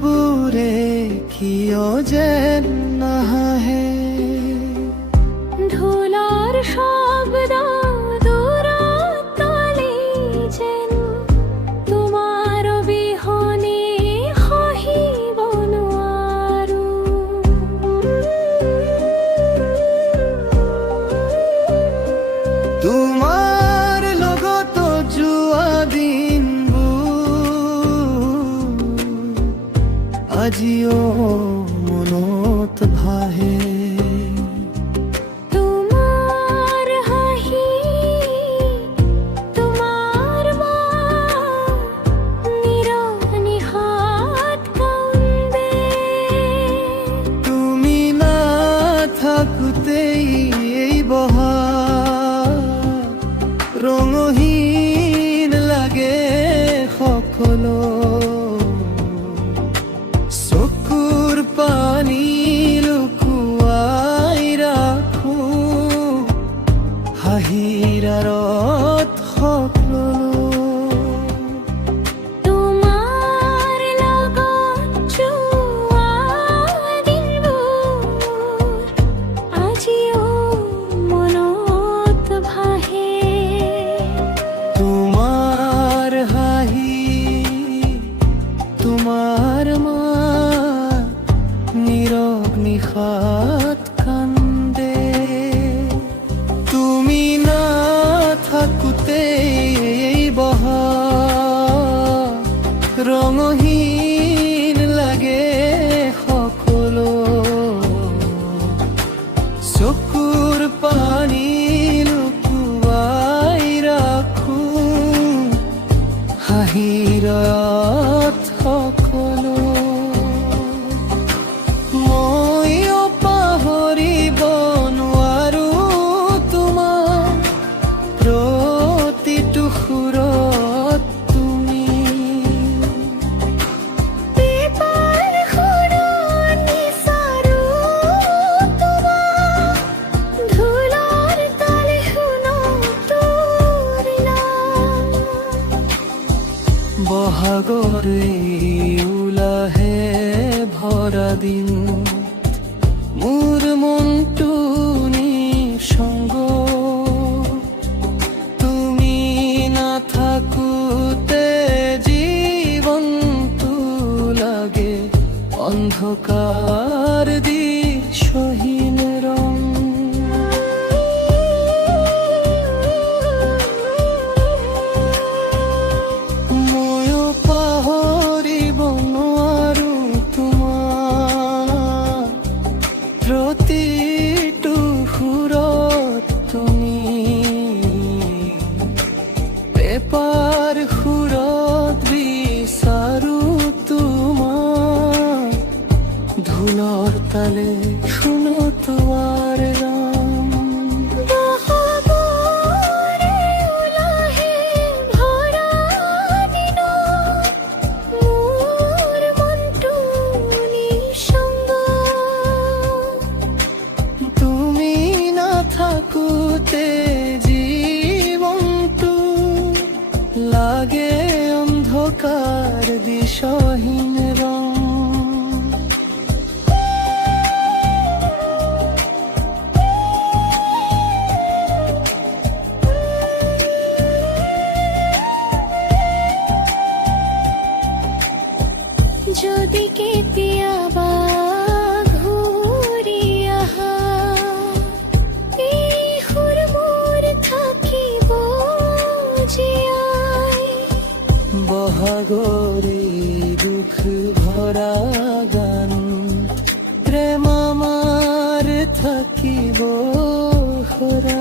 বুৰে কিয় যেন নাহে ঢোলৰ শব্দ দূৰত তলি যেন তোমাৰ বিহনে সহিব নোৱাৰো তোমাৰ লগত যোৱা দিনবোৰ আজিও মনত ভাহে ৰঙহীন লাগে সকলো চকুৰ পানী লুকুৱাই ৰাখো হাঁহিৰ আঁৰত সকলো তোমাৰ মাত নীৰৱ নিশাত কান্দে তুমি নাথাকোতে বহা ৰঙহীন লাগে সকলো চকুৰ পানী লুকুৱাই ৰাখো হাঁহিৰ সকলো মইও পাহৰিব নোৱাৰো তোমাৰ প্ৰতিটো সুৰত তুমি পেপাৰ সুৰত বিচাৰো তোমাক ঢোলৰ তালে শুনো তোৰ নাম বহাগৰ উলাহে ভৰা দিন মোৰ মনটো নিঃসংগ তুমি নাথাকোতে জীৱনটো লাগে অন্ধকাৰ দিশহীন ৰং প্ৰতিটো সুৰত তুমি পেপাৰ সুৰত বিচাৰো তোমাৰ ঢোলৰ তালে শুনো তোমাৰ নাম থাকোতে জীৱনটো লাগে অন্ধকাৰ দিশহীন ৰং যদি কেতিয়াবা বহাগৰে দুখ ভৰা গান প্ৰেম আমাৰ থাকিব খৰা